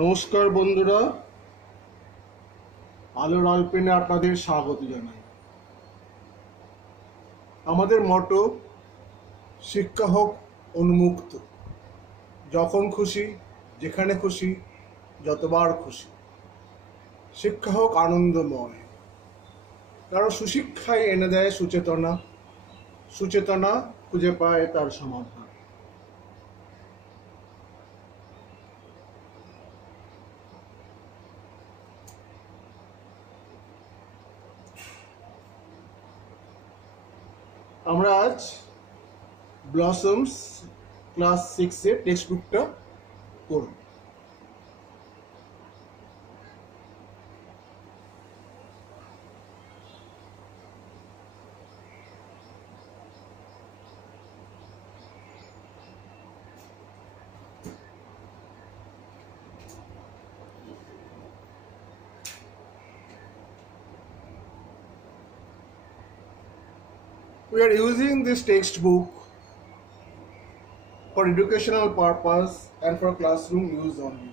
নমস্কার বন্ধুরা, আলোর আলপেনে আপনাদের স্বাগত জানাই। আমাদের মটো শিক্ষা হোক উন্মুক্ত, যখন খুশি, যেখানে খুশি, যতবার খুশি। শিক্ষা হোক আনন্দময়, কারণ সুশিক্ষাই এনে দেয় সুচেতনা, সুচেতনা খুঁজে পায় তার সমাধান। আমরা আজ ব্লসমস ক্লাস 6 এর টেক্সট বুকটা করব। We are using this textbook for educational purpose and for classroom use only.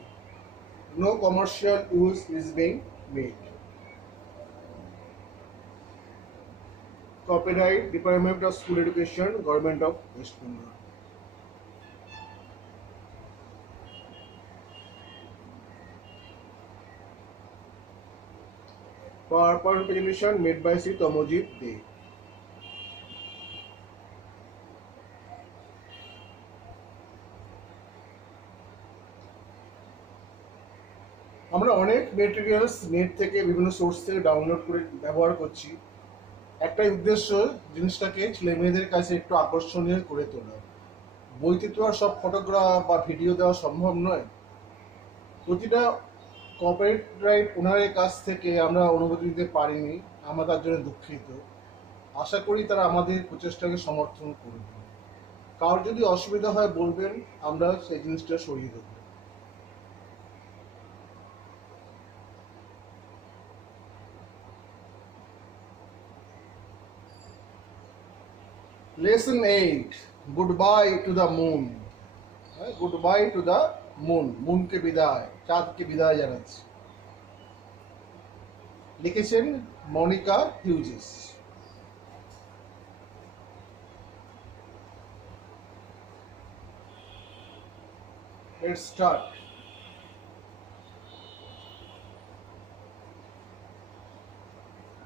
No commercial use is being made. Copyright Department of School Education, Government of West Bengal. PowerPoint presentation made by Sri Tomojit De. আমরা অনেক materials net থেকে বিভিন্ন source থেকে download করে ব্যবহার করছি। একটাই উদ্দেশ্য, জিনিসটাকে ছেলে মেয়েদের কাছে একটু আকর্ষণীয় করে তোলা। বইতে তো আর সব ফটোগ্রাফ বা ভিডিও দেওয়া সম্ভব নয়। প্রতিটা কপিরাইট ওনারের কাছ থেকে আমরা অনুমতি দিতে পারিনি, আমরা তার জন্য দুঃখিত। আশা করি তারা আমাদের প্রচেষ্টাকে সমর্থন করবে। কারোর যদি অসুবিধা হয় বলবেন, আমরা সেই জিনিসটা সরিয়ে দেবো। Lesson 8, Goodbye to the Moon. Goodbye to the Moon. Moon কে বিদায়, চাঁদকে বিদায় জানাচ্ছি। লিখেছেন Monica Hughes. Let's start.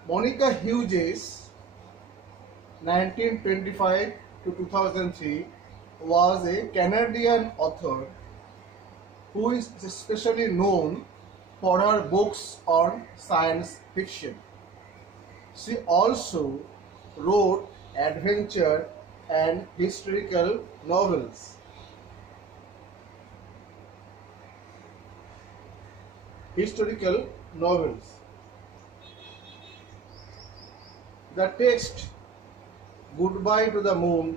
Monica Hughes, 1925 to 2003, was a Canadian author who is especially known for her books on science fiction. She also wrote adventure and historical novels. The text Goodbye to the Moon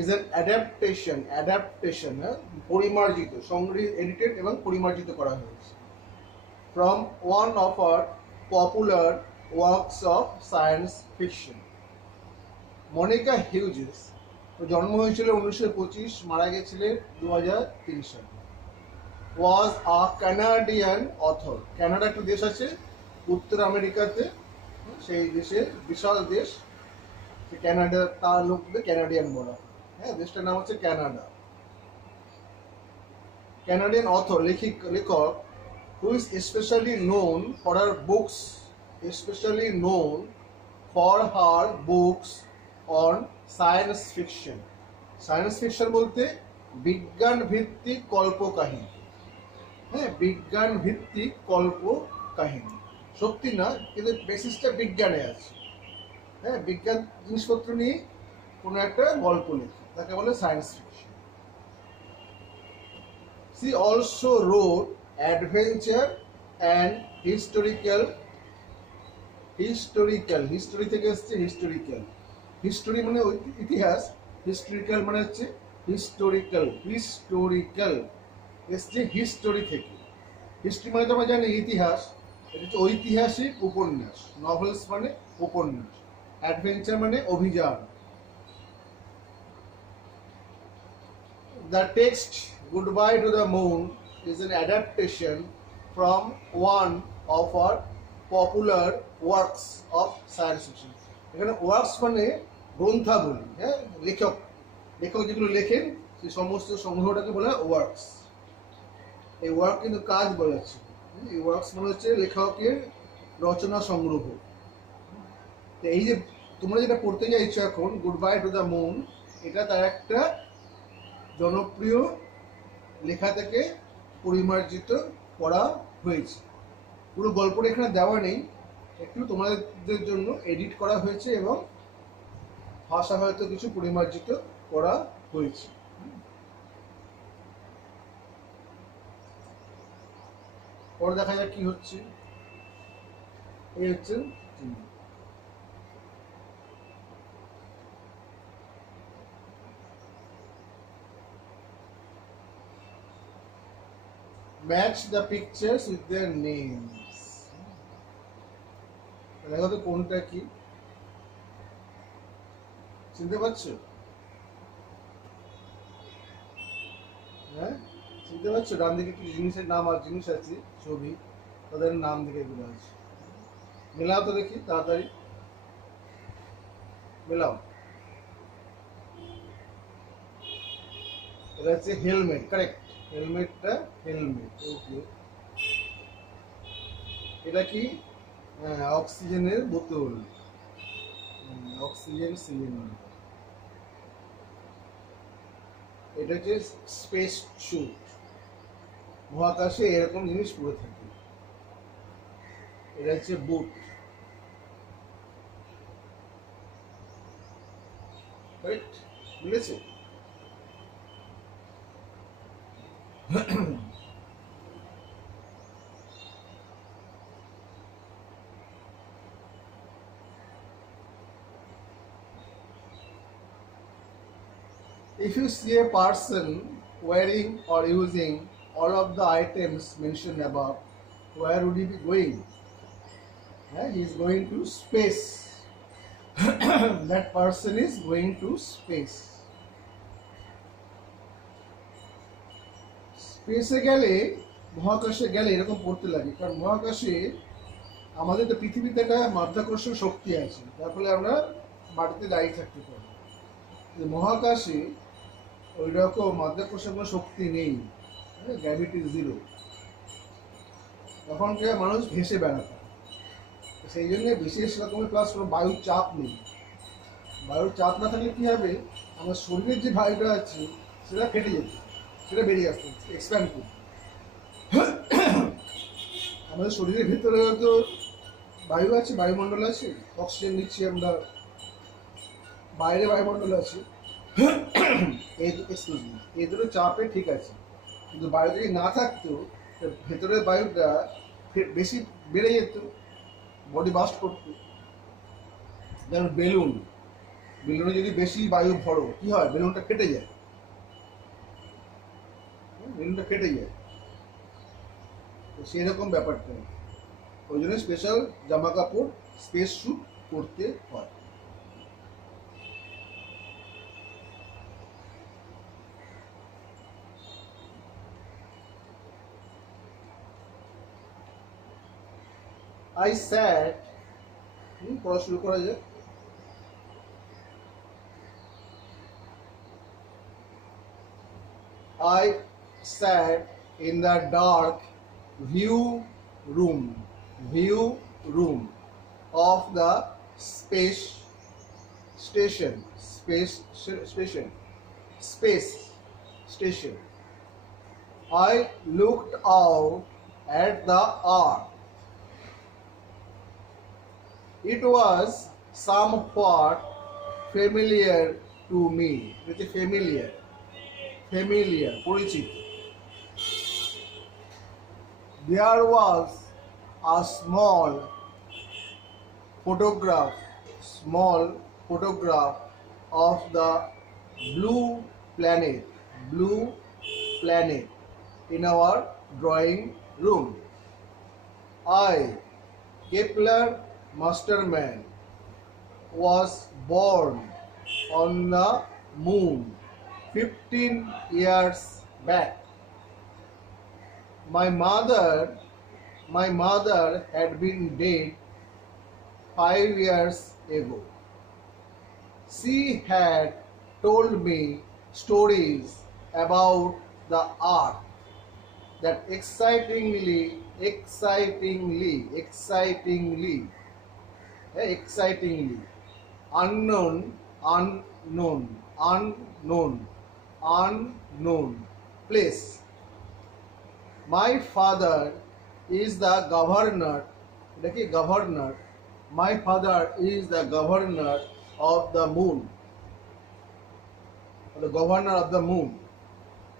is an adaptation পরিমার্জিত, সংগ্রহ, edited এবং পরিমার্জিত করা হয়েছে from one of our popular works of science fiction. Monica Hughes জন্ম হয়েছিল 1925, মারা গেছিলেন 2003 সালে। was a Canadian author. Canada একটা দেশ আছে উত্তর আমেরিকাতে, সেই দেশের বিশাল দেশ ক্যানাডা, তার লোকদের ক্যানাডিয়ান বলা হয়। হ্যাঁ, দেশটার নাম হচ্ছে ক্যানাডা। ক্যানাডিয়ান অথর, লেখক, who is especially known for her books on science fiction. Science fiction বলতে বিজ্ঞান ভিত্তিক কল্পকাহিনী। হ্যাঁ, বিজ্ঞান ভিত্তিক কল্পকাহিনী, সত্যি না, কিন্তু বেসিসটা বিজ্ঞানে আছে। হ্যাঁ, বিজ্ঞান জিনিসপত্র নিয়ে কোনো একটা গল্প লেখা, তাকে বলে science fiction. She also wrote adventure and historical. History থেকে এসছে হিস্টোরিক্যাল। হিস্টোরি মানে ইতিহাস, হিস্টোরিক্যাল মানে হচ্ছে হিস্টোরিক্যাল এসছে হিস্টোরি থেকে। হিস্ট্রি মানে তো আমরা জানি ইতিহাস, এটা হচ্ছে ঐতিহাসিক উপন্যাস। নভেলস মানে উপন্যাস, অ্যাডভেঞ্চার মানে অভিযান। The text Goodbye to the Moon is an adaptation from one of our popular works of science fiction. এখানে ওয়ার্কস মানে গ্রন্থাবলী, হ্যাঁ, লেখক লেখক যেগুলো লেখেন সেই সমস্ত সংগ্রহটাকে বলা হয় ওয়ার্কস। এই ওয়ার্ক কিন্তু কাজ বলাচ্ছে, এই ওয়ার্কস মানে হচ্ছে লেখকের রচনা সংগ্রহ। তো এই যে তোমরা যেটা পড়তে চাইছো এখন গুডবাই টু দ্য মুন, এটা তার একটা জনপ্রিয় লেখা থেকে পরিমার্জিত করা হয়েছে। পুরো গল্পটা এখানে দেওয়া নেই, একটু তোমাদের জন্য এডিট করা হয়েছে এবং ভাষা হয়তো কিছু পরিমার্জিত করা হয়েছে। পরে দেখা যাক কি হচ্ছে। এই হচ্ছে match the pictures with their names. দেখো তো কোনটা কি, চিনতে পারছো? হ্যাঁ, চিনতে পারছো? ডান দিকে কিছু জিনিসের নাম আর জিনিস আছে, ছবি, তাদের নাম দিকে এগুলো আছে। মেলাও তো দেখি তাড়াতাড়ি, মেলাও। এটা হচ্ছে হেলমেট, কারেক্ট, হেলমেটটা হেলমেট, ওকে। এটা কি? অক্সিজেনের বোতল, অক্সিজেন সিলিন্ডার। এটা হচ্ছে স্পেস স্যুট, মহাকাশে এরকম জিনিস পরে থাকে। এটা হচ্ছে বুট, রাইট, বুঝেছে? If you see a person wearing or using all of the items mentioned above, where would he be going? He is going to space. That person is going to space. স্পেসে গেলে, মহাকাশে গেলে এরকম পড়তে লাগে, কারণ মহাকাশে আমাদের তো পৃথিবীতে একটা মাধ্যাকর্ষণ শক্তি আছে, তার ফলে আমরা বাড়িতে দাঁড়িয়ে থাকতে পারি। মহাকাশে ওই রকম মাধ্যাকর্ষণ কোনো শক্তি নেই, গ্র্যাভিটি জিরো, তখন কি মানুষ ভেসে বেড়াতে, সেই জন্য বিশেষ রকমের প্লাস কোনো বায়ুর চাপ নেই। বায়ুর চাপ না থাকলে কি হবে, আমার শরীরের যে বায়ুটা আছে সেটা ফেটে যেত, সেটা বেরিয়ে আসতে এক্সপ্যান্ড করবে। আমাদের শরীরের ভেতরে তো বায়ু আছে, বায়ুমণ্ডল আছে, অক্সিজেন নিচ্ছি আমরা, বাইরে বায়ুমণ্ডল আছে, এই দুটো চাপে ঠিক আছে। কিন্তু বায়ু যদি না থাকতো, ভেতরের বায়ুটা বেশি বেড়ে যেত, বডি বাস্ট করতো। যেমন বেলুনে যদি বেশি বায়ু ভরো কি হয়, বেলুনটা ফেটে যায়, বেলুনটা ফেটে যায়। সেই রকম ব্যাপারটা, ওই জন্য স্পেশাল জামা কাপড়, স্পেস স্যুট পরতে হয়। I sat, পড়া শুরু করা যাক। I sat in the dark view room of the space station. I looked out at the earth. It was somewhat familiar to me. It's familiar, পরিচিত। There was a small photograph of the blue planet in our drawing room. I, Kepler Masterman, was born on the moon 15 years back. My mother, my mother had been dead 5 years ago. She had told me stories about the earth that excitingly, unknown place. My father is the governor. Governor. My father is the governor of the moon. The governor of the moon.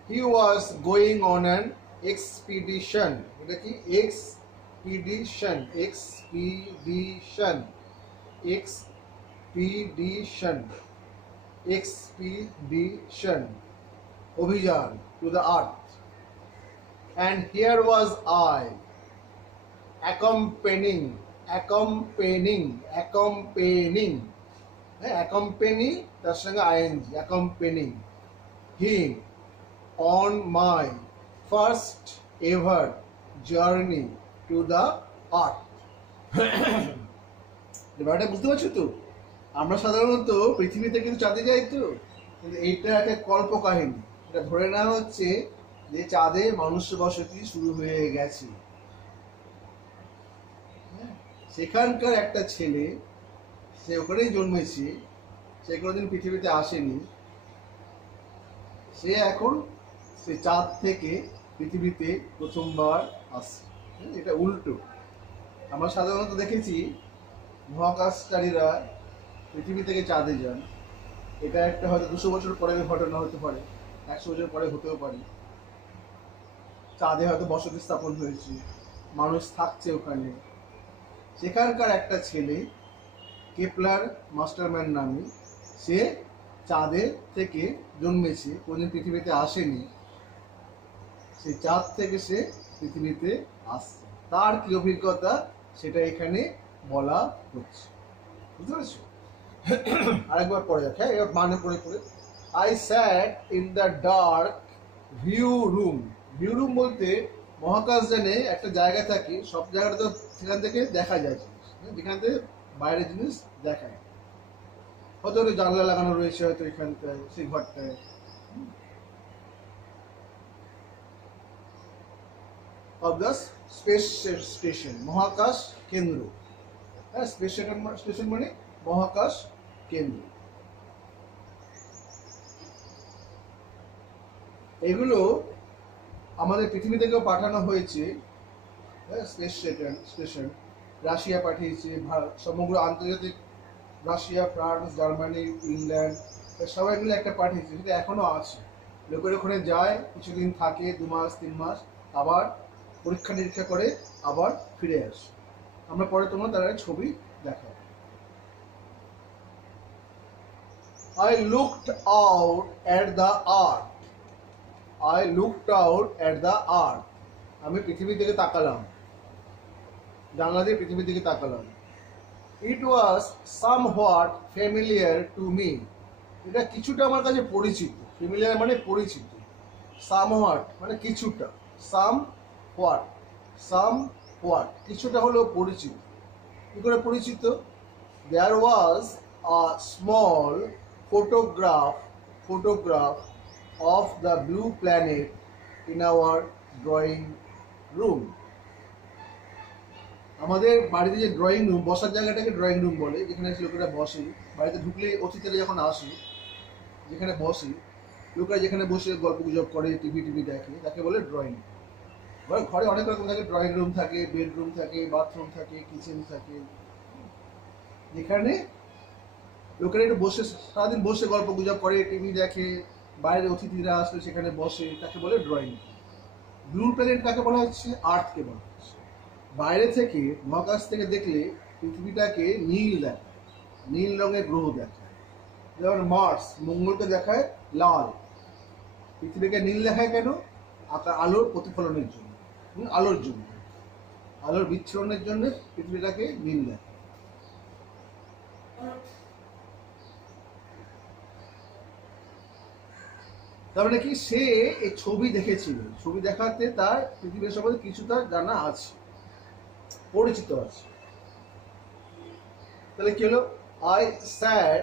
He was going on an expedition. Expedition. Obhijan to the earth. And here was I, accompanying, তার সঙ্গে ing, accompanying him on my first ever journey to the earth. ব্যাপারটা বুঝতে পারছো তো? আমরা সাধারণত পৃথিবীতে কিন্তু চাঁদে যাই তো, কিন্তু এইটা একটা কল্পকাহিনী। এটা ধরে নেওয়া হচ্ছে যে চাঁদে মানুষ বসতি শুরু হয়ে গেছে। সেখানকার একটা ছেলে, সে ওখানেই জন্মেছে, সে কোনোদিন পৃথিবীতে আসেনি, সে এখন সে চাঁদ থেকে পৃথিবীতে প্রথমবার আসছে। এটা উল্টো। আমরা সাধারণত দেখেছি মহাকাশচারীরা পৃথিবী থেকে চাঁদে যান, এটা একটা হয়তো 200 বছর পরের ঘটনা হতে পারে, 100 বছর পরে হতেও পারে। চাঁদে হয়তো বসতি স্থাপন হয়েছে, মানুষ থাকছে ওখানে। সেখানকার একটা ছেলে, কেপলার মাস্টারম্যান নামে, সে চাঁদের থেকে জন্মেছে, কোনদিন পৃথিবীতে আসেনি, সে চাঁদ থেকে সে পৃথিবীতে আসছে। তার কি অভিজ্ঞতা সেটা এখানে বলা হচ্ছে, বুঝতে পেরেছো? আরেকবার পড়ে যাক, হ্যাঁ, এবার মানে পড়ে পড়ে। I sat in the dark view room. View room বলতে মহাকাশযানে একটা জায়গা থাকে, সব জায়গাটা তো সেখান থেকে দেখা যায় জিনিস, যেখান থেকে বাইরের জিনিস দেখা যায়। হয়তো জানলা লাগানো রয়েছে হয়তো এখানটায়, সেই ঘরটায়। অফ দ্য স্পেস স্টেশন, মহাকাশ কেন্দ্র। হ্যাঁ, স্পেস স্টেশন মানে মহাকাশ কেন্দ্র। এগুলো আমাদের পৃথিবী থেকেও পাঠানো হয়েছে। স্পেস স্টেশন রাশিয়া পাঠিয়েছে, সমগ্র আন্তর্জাতিক, রাশিয়া, ফ্রান্স, জার্মানি, ইংল্যান্ড, সবাই মিলে একটা পাঠিয়েছে, সেটা এখনো আছে। লোকের ওখানে যায়, কিছুদিন থাকে, 2 মাস 3 মাস, আবার পরীক্ষা নিরীক্ষা করে আবার ফিরে আসে। আমরা পরে তোমরা তার ছবি দেখো। I looked out at the earth. আমি পৃথিবীর দিকে তাকালাম, জানলা দিয়ে পৃথিবীর দিকে তাকালাম। It was somewhat familiar to me. এটা কিছুটা আমার কাছে পরিচিত। ফ্যামিলিয়ার মানে পরিচিত, somewhat মানে কিছুটা, somewhat কিছুটা হলেও পরিচিত। কি করে পরিচিত? There was a small photograph of the blue planet in our drawing room. আমাদের বাড়িতে যে ড্রয়িং রুম, বসার জায়গাটাকে ড্রয়িং রুম বলে, যেখানে লোকেরা বসে। বাড়িতে ঢুকলে অতিথিরা যখন আসে, যেখানে বসে লোকেরা, যেখানে বসে গল্প গুজব করে, টিভি দেখে, তাকে বলে ড্রয়িং রুম। ঘরে অনেক রকম থাকে, ড্রয়িং রুম থাকে, বেডরুম থাকে, বাথরুম থাকে, কিচেন থাকে, যেখানে লোকেরা একটু বসে সারাদিন বসে গল্প গুজব করে, টিভি দেখে, বাইরে অতিথিরা আসলে সেখানে বসে, তাকে বলে ড্রয়িং রুম। ব্লু প্ল্যানেট কাকে বলা হচ্ছে? আর্থকে বলা হচ্ছে। বাইরে থেকে, মহাকাশ থেকে দেখলে পৃথিবীটাকে নীল দেখায়, নীল রঙের গ্রহ দেখায়। যেমন মার্স, মঙ্গলকে দেখায় লাল। পৃথিবীকে নীল দেখায় কেন? আলোর প্রতিফলনের জন্য, আলোর বিচ্ছুরণের জন্য পৃথিবীটাকে নীল দেখায়। তার মানে কি সে এই ছবি দেখেছিল, ছবি দেখাতে তার পৃথিবীর সম্বন্ধে কিছু তার জানা আছে, পরিচিত আছে। তাহলে কি হলো, I sat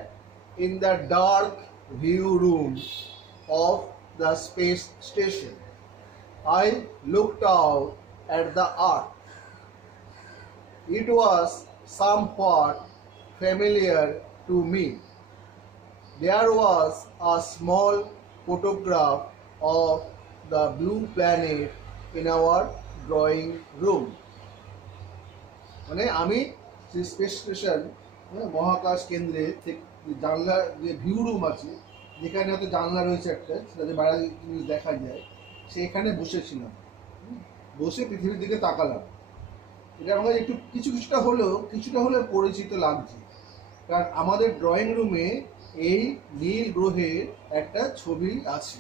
in the dark view room of the space station, I looked out at the earth. It was somewhat familiar to me. There was a small photograph of the blue planet in our drawing room. মানে আমি যে space station, মহাকাশ কেন্দ্রে জানলা যে view room আছে, যেখানে হয়তো জানলা রয়েছে একটা, সেটাতে বাইরে জিনিস দেখা যায়, সেখানে বসেছিলাম, বসে পৃথিবীর দিকে তাকালাম। এটা আমাকে একটু কিছুটা হলেও পরিচিত লাগছে, কারণ আমাদের ড্রয়িং রুমে এই নীল গ্রহের একটা ছবি আছে।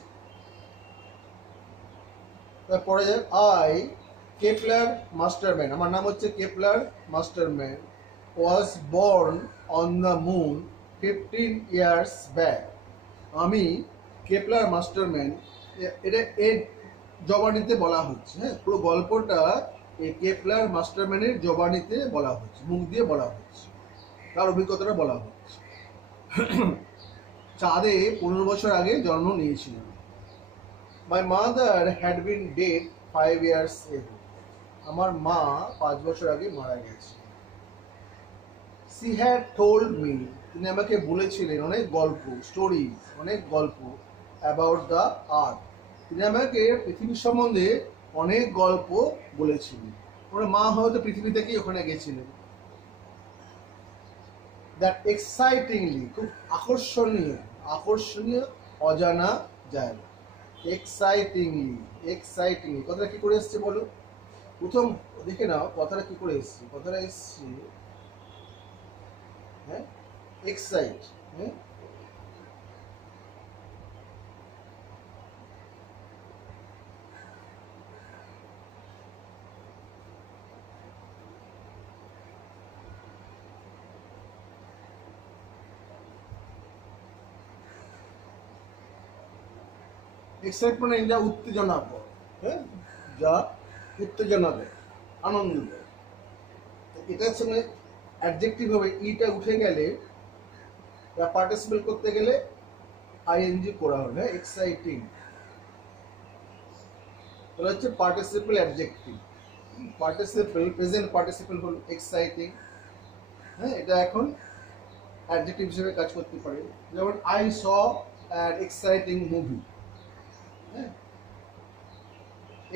তারপরে যায়, আই কেপলার মাস্টারম্যান, আমার নাম হচ্ছে Kepler Masterman, was born on the moon 15 years back. আমি কেপলার মাস্টারম্যান, এটা এর জবানিতে বলা হচ্ছে, হ্যাঁ, পুরো গল্পটা এই কেপলার মাস্টারম্যানের জবানিতে বলা হচ্ছে, মুখ দিয়ে বলা হচ্ছে, তার অভিজ্ঞতাটা বলা হচ্ছে। চাঁদে 15 বছর আগে জন্ম নিয়েছিলাম। My mother had been dead 5 years ago, আমার মা 5 বছর আগে মারা গেছে। সি হ্যাড টোল্ড মি, তিনি আমাকে বলেছিলেন অনেক গল্প, স্টোরি, অনেক গল্প, অ্যাবাউট দ্য আর্থ, তিনি আমাকে পৃথিবীর সম্বন্ধে অনেক গল্প বলেছিলেন। ওনার মা হয়তো পৃথিবী থেকেই ওখানে গেছিলেন। দ্যাট এক্সাইটিংলি, খুব আকর্ষণীয় অজানা জায়গা। এক্সাইটিংলি কথাটা কি করে এসছে বলো? প্রথম দেখে নাও কথাটা কি করে এসছে। কথাটা এসছে, হ্যাঁ, এক্সাইট, হ্যাঁ, এক্সাইটমেন্ট যা উত্তেজনা করে, হ্যাঁ, যা উত্তেজনা দেয়, আনন্দ দেয়। এটার সঙ্গে অ্যাডজেক্টিভ হবে ইটা উঠে গেলে, পার্টিসিপেট করতে গেলে আইএনজি করা হবে, এক্সাইটিং, তাহলে হচ্ছে participle adjective. Participle present participle হল এক্সাইটিং, হ্যাঁ, এটা এখন অ্যাডজেক্টিভ হিসেবে কাজ করতে পারে। যেমন I saw an exciting movie, হ্যাঁ,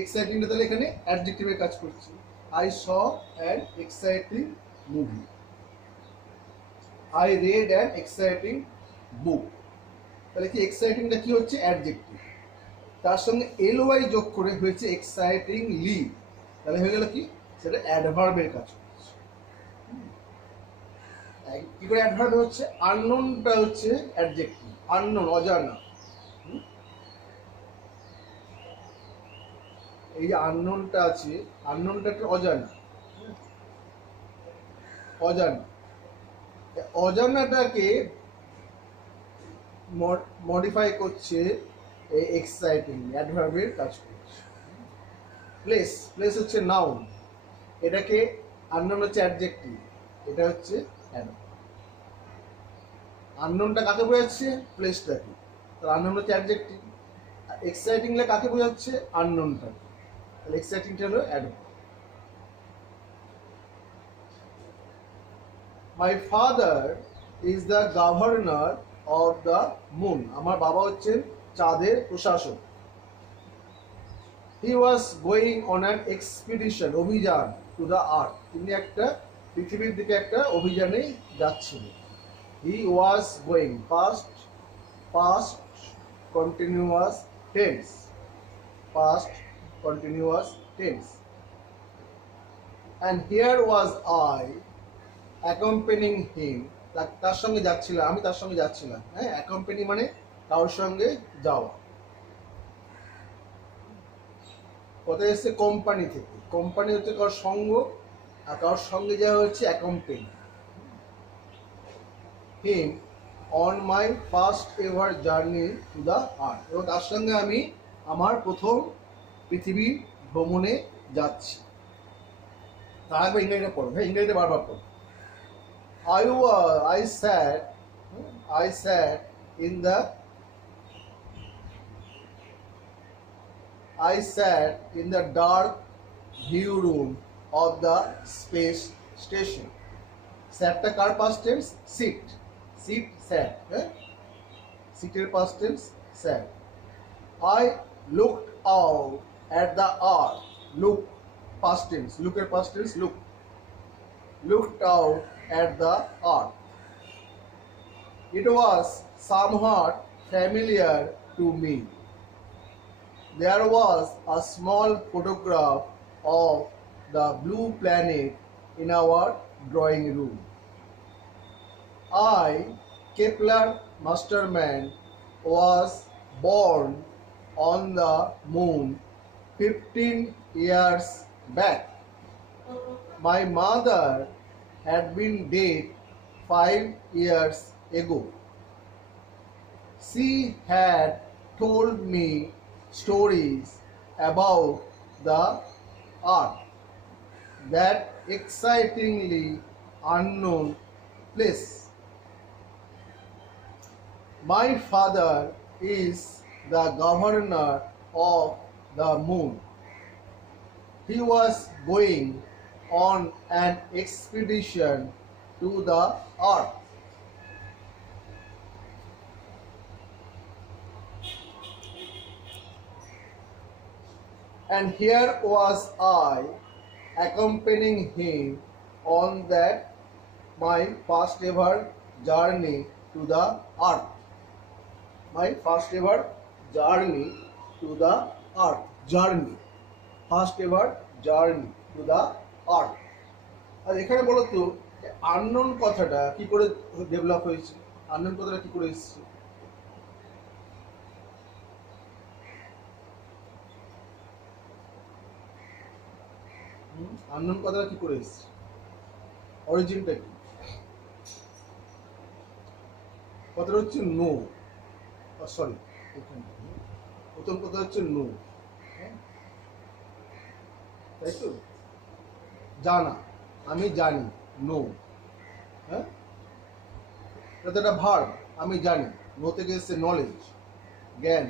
এক্সাইটিংটা তাহলে এখানে অ্যাডজেক্টিভে কাজ করছে। I saw an exciting movie, I read an exciting book. তাহলে কি এক্সাইটিংটা কি হচ্ছে? অ্যাডজেক্টিভ, তার সঙ্গে এলওয়াই যোগ করে হয়েছে এক্সাইটিংলি, তাহলে হয়ে গেল কি, সেটা অ্যাডভার্বের কাজ করছে। কি করে অ্যাডভার্ব হচ্ছে? আননোনটা হচ্ছে অ্যাডজেক্টিভ, আননোন, অজানা। এই যে আননোনটা আছে, আননোনটা একটা অজানা, অজানাটাকে মডিফাই করছে এই এক্সাইটিং, অ্যাডভার্বের কাজ করছে। প্লেস হচ্ছে নাউন, এটাকে আননোন হচ্ছে অ্যাডজেক্টিভ, এটা হচ্ছে অ্যাডভার্ব। আননোনটা কাকে বোঝাচ্ছে? প্লেসটাকে, তাহলে আননোন হচ্ছে অ্যাডজেক্টিভ। এক্সাইটিংলে কাকে বোঝাচ্ছে? আননোনটাকে, তাহলে এক্সাইটিংটা হলো adverb. My father is the governor of the moon, আমার বাবা হচ্ছেন চাঁদের প্রশাসক। He was going on an expedition, অভিযান, টু দ্য আর্থ, তিনি একটা পৃথিবীর দিকে একটা অভিযানে যাচ্ছিলেন। He was going, past continuous tense, past continuous tense. And here was I accompanying him, তার সঙ্গে যাচ্ছিলাম, আমি তার সঙ্গে যাচ্ছিলাম। হ্যাঁ, অ্যাকম্পেনি মানে কারোর সঙ্গে যাওয়া। কথা এসছে কোম্পানি থেকে, কোম্পানি হচ্ছে কারোর সঙ্গ, আর কারোর সঙ্গে যাওয়া হচ্ছে অ্যাকম্পেনি। Him on my first ever journey to the আর্থ, এবং তার সঙ্গে আমি আমার প্রথম পৃথিবী ভ্রমণে যাচ্ছি। তার একবার ইংরেজিটা পড়ো, হ্যাঁ ইংরেজিটা বারবার পড়ো। I sat in the dark view room of the space station. Sat টা কার past tense? Sit sat, হ্যাঁ সিটের past tense sat. I looked out at the earth. Look past tense, look এর past tense look. Looked out at the earth. It was somewhat familiar to me. There was a small photograph of the blue planet in our drawing room. I, Kepler Masterman, was born on the moon 15 years back. My mother had been dead 5 years ago. She had told me stories about the earth, that excitingly unknown place. My father is the governor of the moon. He was going on an expedition to the earth. And here was I accompanying him on that my first ever journey to the earth. My first ever journey to the earth. Journey. First ever journey to the earth. আর এখানে বলো তো unknown কথাটা কি করে develop হয়েছে? Unknown কথাটা কি করে এসেছে? আননোন কথাটা কি করে এসেছে? অরিজিনটা কি? কথাটা হচ্ছে নো, সরি প্রথম কথা হচ্ছে নো, তাই তো? জানা, আমি জানি, নো, হ্যাঁ এটা একটা ভার্ব, আমি জানি। নো থেকে এসছে নলেজ, জ্ঞান।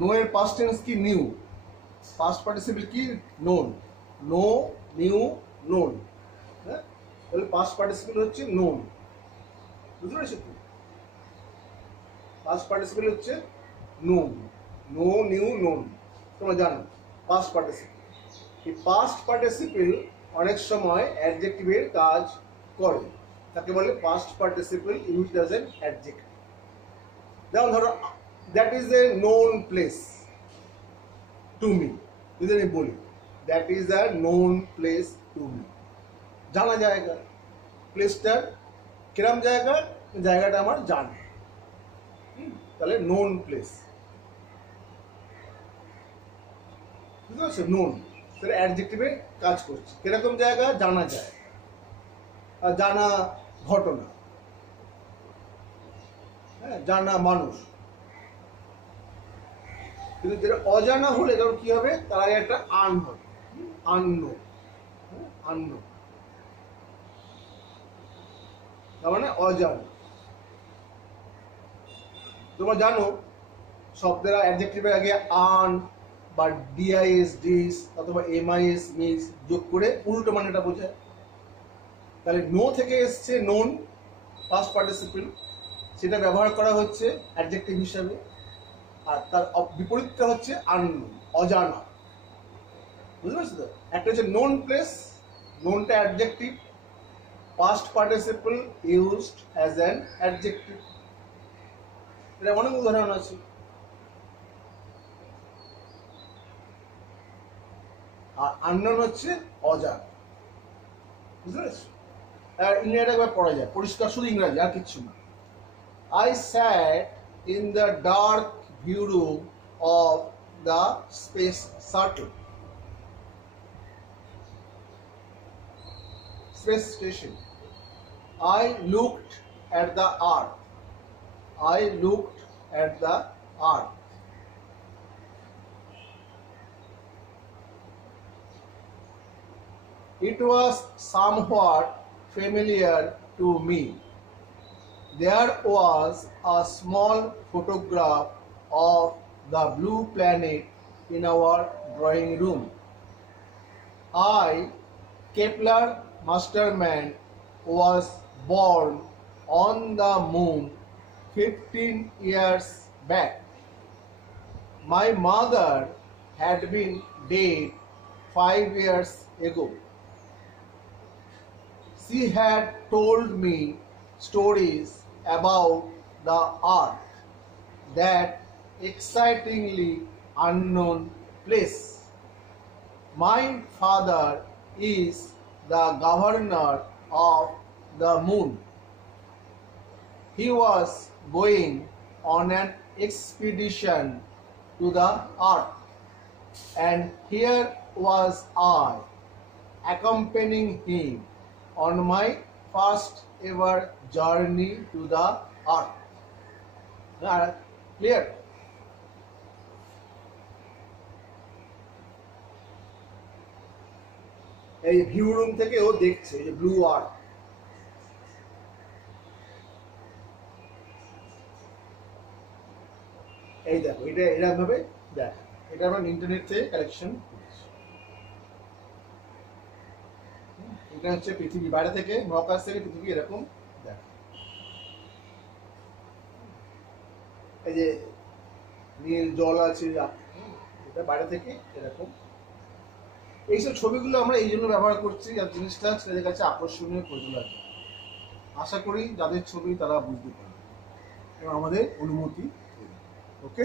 নো এর পাস্ট টেন্স কি? নিউ। পাস্ট পার্টিসিপল কি? নোন। Know, knew, known. হ্যাঁ তাহলে পাস্ট পার্টিসিপল হচ্ছে নোন, বুঝতে পেরেছো তো? পাস্ট পার্টিসিপল হচ্ছে নোন, নো, নিউ, নোন, তোমরা জানো পাস্ট পার্টিসিপল। এই পাস্ট পার্টিসিপল অনেক সময় অ্যাডজেক্টিভের কাজ করে, তাকে বলে past participle used as an adjective. যেমন ধরো that is a known place to me, যদি আমি বলি that is a known place to me, জানা জায়গা। প্লেসটার কিরম জায়গা? জায়গাটা আমার জানা, তাহলে নোন প্লেস, বুঝতে পারছো? নোন সেটা অ্যাডজেক্টিভে কাজ করছে। কিরকম জায়গা? জানা যায়, আর জানা ঘটনা, হ্যাঁ জানা মানুষ। কিন্তু যেটা অজানা হলে তখন কি হবে? তার আগে একটা আন হবে, আননো, আননো, তার মানে অজানা। তোমরা জানো শব্দের অ্যাডজেক্টিভের আগে আন বা ডিআইএস ডিস অথবা এমআইএস মিস যোগ করে উল্টো মানেটা বোঝায়। তাহলে নো থেকে এসছে নোন, পাস্ট পার্টিসিপল, সেটা ব্যবহার করা হচ্ছে অ্যাডজেক্টিভ হিসাবে। আর তার বিপরীতটা হচ্ছে আননোন, অজানা, বুঝতে পারছো তো? একটা হচ্ছে নোন প্লেস, নোনটা adjective, past participle used as an adjective. এটা অনেক উদাহরণ আছে। আর আননোন হচ্ছে অজানা, বুঝতে পেরেছো? ইংরেজিটা একবার পড়া যায় পরিষ্কার, শুধু ইংরাজি আর কিচ্ছু না। I sat in the dark view room of the space shuttle. Space station. I looked at the earth. I looked at the earth. It was somewhat familiar to me. There was a small photograph of the blue planet in our drawing room. I, Kepler Masterman, was born on the moon 15 years back. My mother had been dead 5 years ago. She had told me stories about the earth, that excitingly unknown place. My father is the governor of the moon. He was going on an expedition to the earth, and here was I, accompanying him on my first ever journey to the earth. Clear? এই view room থেকে ও দেখছে যে blue আর্থ। এই দেখো, এটা এরকম ভাবে দেখ, এটা আমরা ইন্টারনেট থেকে কালেকশন করেছি। এটা হচ্ছে পৃথিবী, বাইরে থেকে মহাকাশ থেকে পৃথিবী এরকম দেখ। এই যে নীল জল আছে, এটা বাইরে থেকে এরকম। এইসব ছবিগুলো আমরা এই জন্য ব্যবহার করছি, যার জিনিসটা ছেলেদের কাছে আকর্ষণীয় করে লাগে। আশা করি যাদের ছবি তারা বুঝতে পারবে এবং আমাদের অনুমতি। ওকে।